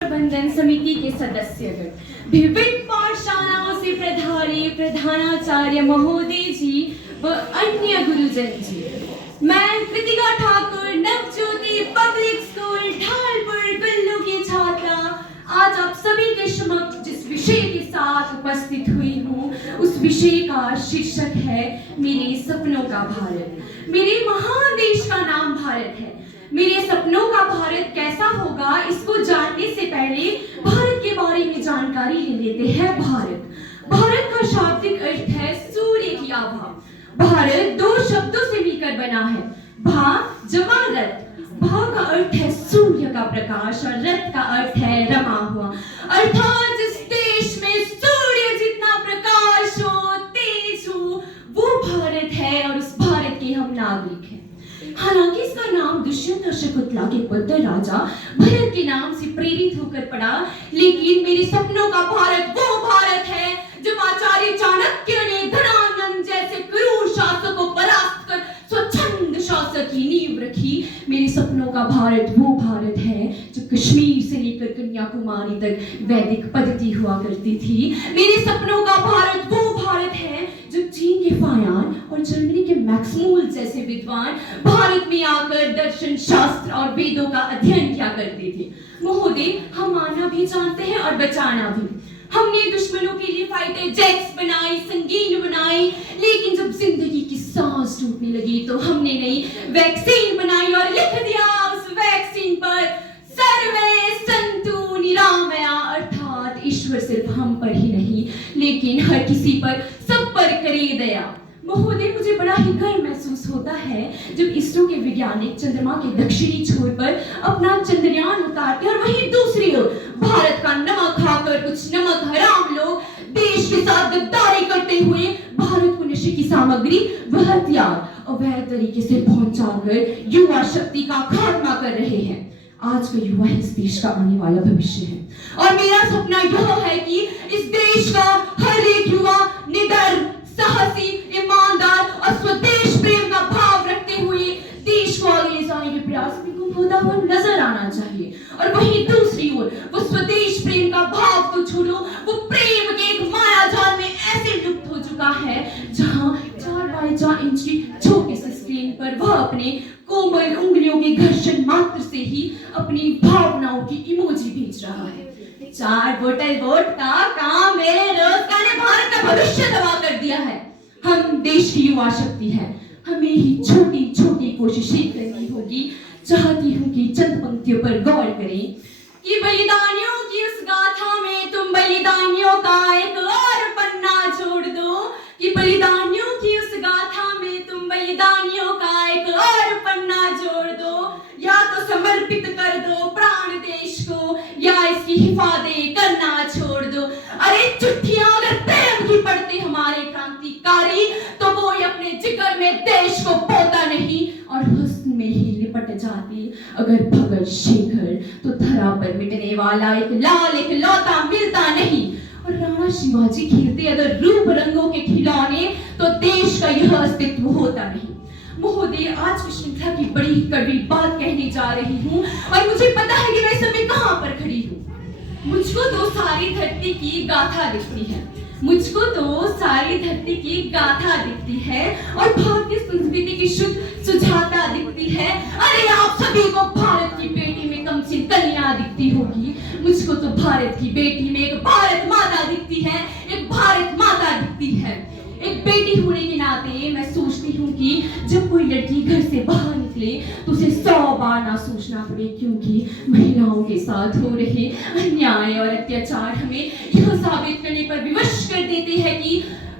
प्रबंधन समिति के सदस्यगण, विविध पाठशालाओं से प्रधारी प्रधानाचार्य महोदय जी व अन्य गुरुजन जी, मैं कृतिका ठाकुर नवज्योति पब्लिक स्कूल ढालपुर कुल्लू की छात्रा आज आप सभी के समक्ष जिस विषय के साथ उपस्थित हुई हूँ उस विषय का शीर्षक है मेरे सपनों का भारत। मेरे महान देश का नाम भारत है। मेरे सपनों का भारत कैसा होगा इसको जानने से पहले भारत के बारे में जानकारी ले लेते हैं। भारत का शाब्दिक अर्थ है सूर्य की आभा। भारत दो शब्दों से मिलकर बना है, भा जमा रथ। भा का अर्थ है सूर्य का प्रकाश और रथ का अर्थ है रमा हुआ, अर्थात जिस देश में सूर्य जितना प्रकाश हो तेज हो वो भारत है और उस भारत के हम नागरिक हैं। हालांकि इसका नाम दुष्यंत और शकुंतला के पुत्र राजा भरत के नाम से प्रेरित होकर पड़ा, लेकिन मेरे सपनों का भारत वो भारत है जब आचार्य चाणक्य ने धनानंद जैसे क्रूर शासकों को परास्त कर स्वच्छंद शासक की नींव रखी। मेरे सपनों का भारत वो भारत है जो कश्मीर से लेकर कन्याकुमारी तक वैदिक पद्धति हुआ करती थी। मेरे सपनों का भारत वो भारत है जो चीन के फायान और जर्मनी के मैक्समूल जैसे विद्वान भारत में आकर दर्शन शास्त्र और वेदों का अध्ययन किया करते थे। महोदय, हम मारना भी जानते हैं और बचाना भी। हमने दुश्मनों के लिए फाइटर जेट्स बनाई, संगीन बनाई, लेकिन जब जिंदगी की सांस टूटने लगी तो हमने नई वैक्सीन बनाई और लिख दिया उस वैक्सीन पर सर्वे संतु निरामया, अर्थात ईश्वर सिर्फ हम पर ही नहीं लेकिन हर किसी पर, सब पर करे दया। महोदय, मुझे बड़ा ही गर्व महसूस होता है जब इसरो के वैज्ञानिक चंद्रमा के दक्षिणी छोर पर अपना चंद्रयान उतारते और वहीं दूसरी ओर भारत का नमक खाकर कुछ नमक हराम लोग देश के साथ गद्दारी करते हुए भारत को नशे की सामग्री व हथियार अवैध तरीके से पहुंचाकर युवा शक्ति का खात्मा कर रहे हैं। आज का युवा इस देश का आने वाला भविष्य है और मेरा सपना यह है कि इस देश का हर एक युवा निडर, साहसी, ईमानदार और स्वदेश प्रेम का भाव रखते हुए देश को आगे ले जाने के प्रयास में गुम होता हुआ नजर आना चाहिए। और वहीं दूसरी ओर वो स्वदेश प्रेम का भाव तो छोड़ो, वो प्रेम के एक माया जाल में ऐसे लुप्त हो चुका है जहां 4x4 इंच की छोटी सी स्क्रीन पर वह अपने कोमल उंगलियों के घर्षण मात्र से ही अपनी भावनाओं की इमोजी भेज रहा है। 4 बोतल वोडका का मेरे रोजगार ने भारत का भविष्य तबाह कर दिया है। हम देश की युवा शक्ति है, हमें ही छोटी छोटी कोशिशें करनी होगी। चाहती हूँ कि चंद पंक्तियों पर गौर करें कि बलिदानियों की उस गाथा में तुम बलिदानियों का एक और पन्ना जोड़ दो, कि बलिदानियों की उस गाथा में तुम बलिदानियों का एक और पन्ना जोड़ दो, या तो समर्पित कर दो प्राण देश को या इसकी हिफाजत करना छोड़ दो। अरे चिट्ठियां अगर प्रेम की पढ़ते हमारे क्रांतिकारी तो वो अपने जिगर में देश को पोता नहीं और हुस्न में ही लिपट जाती। अगर भगत शेखर तो धरा पर मिटने वाला एक लाल एक लौता मिलता नहीं, और राणा शिवाजी खेलते अगर रूप रंगों के खिलौने तो देश का यह अस्तित्व होता नहीं। महोदय, आज की श्रृंखला की बड़ी कड़वी बात कहने जा रही हूँ और मुझे पता है कि मैं इस समय कहाँ पर खड़ी हूँ। मुझको तो सारी धरती की गाथा दिखती है, मुझको तो सारी धरती की गाथा दिखती है और भारतीय संस्कृति की शुद्ध सुजाता दिखती है। अरे आप सभी को भारत की बेटी में कमसिन कन्या दिखती होगी, मुझको तो भारत की बेटी में एक भारत माता दिखती है, एक भारत माता दिखती है। एक बेटी होने के नाते मैं सोचती हूँ कि जब कोई लड़की घर से बाहर निकले तो उसे 100 बार ना सोचना पड़े, क्योंकि महिलाओं के साथ हो रहे अन्याय और अत्याचार हमें यह साबित करने पर विवश कर देते हैं कि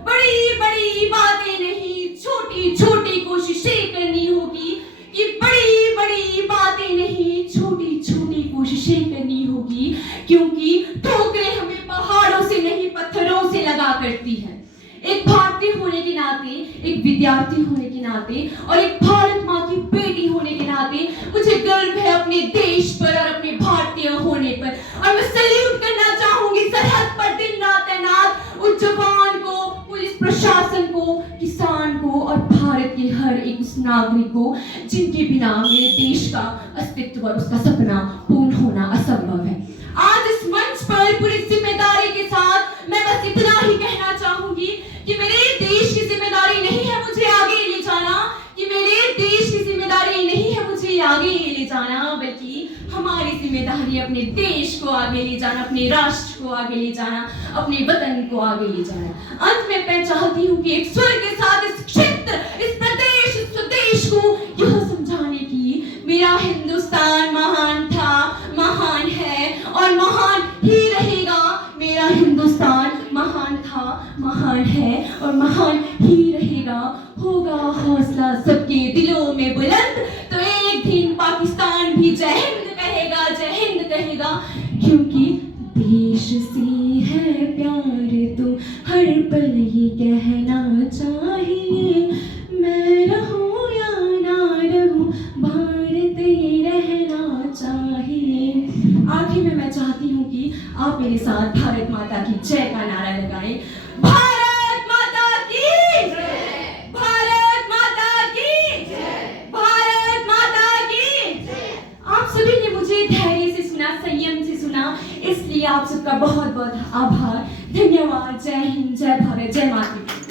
बड़ी बड़ी बातें नहीं छोटी छोटी कोशिशें करनी होगी, कि बड़ी बड़ी बातें नहीं छोटी छोटी कोशिशें करनी होगी, क्योंकि ठोकरें हमें पहाड़ों से नहीं पत्थरों से लगा करती है। एक भारतीय होने के नाते, एक विद्यार्थी होने के नाते और एक भारत माँ की बेटी होने के नाते मुझे गर्व है अपने देश पर और अपने भारतीय होने पर। और मैं सैल्यूट करना चाहूंगी सरहद पर दिन रात तैनात उस जवान को, पुलिस प्रशासन को, किसान को और भारत के हर एक उस नागरिक को जिनके बिना मेरे देश का अस्तित्व और उसका सपना पूर्ण होना असंभव है। आगे ले जाना, बल्कि हमारी जिम्मेदारी अपने देश को आगे ले जाना, अपने राष्ट्र को आगे ले जाना, अपने वतन को आगे ले जाना। अंत में मैं चाहती हूँ कि एक स्वर के साथ इस क्षेत्र, इस प्रदेश, इस स्वदेश को यह समझाने की मेरा हिंदुस्तान महान था, महान है और महान ही रहेगा। मेरा हिंदुस्तान महान था, महान है और महान ही रहेगा। होगा हौसला सबके दिलों में बुलंद तो एक दिन पाकिस्तान भी जय हिंद कहेगा, जय हिंद कहेगा। क्योंकि देश से है प्यार तो हर पल ये कहना चाहिए, मैं रहूं या ना रहूं भारत ये रहना चाहिए। आखिर में मैं चाहती हूँ कि आप मेरे साथ भारत माता की जय का नारा लगाएं। भारत माता की जय, भारत माता की जय, भारत माता की जय। आप सभी ने मुझे धैर्य से सुना, संयम से सुना, इसलिए आप सबका बहुत बहुत आभार, धन्यवाद। जय हिंद, जय भारत, जय माता।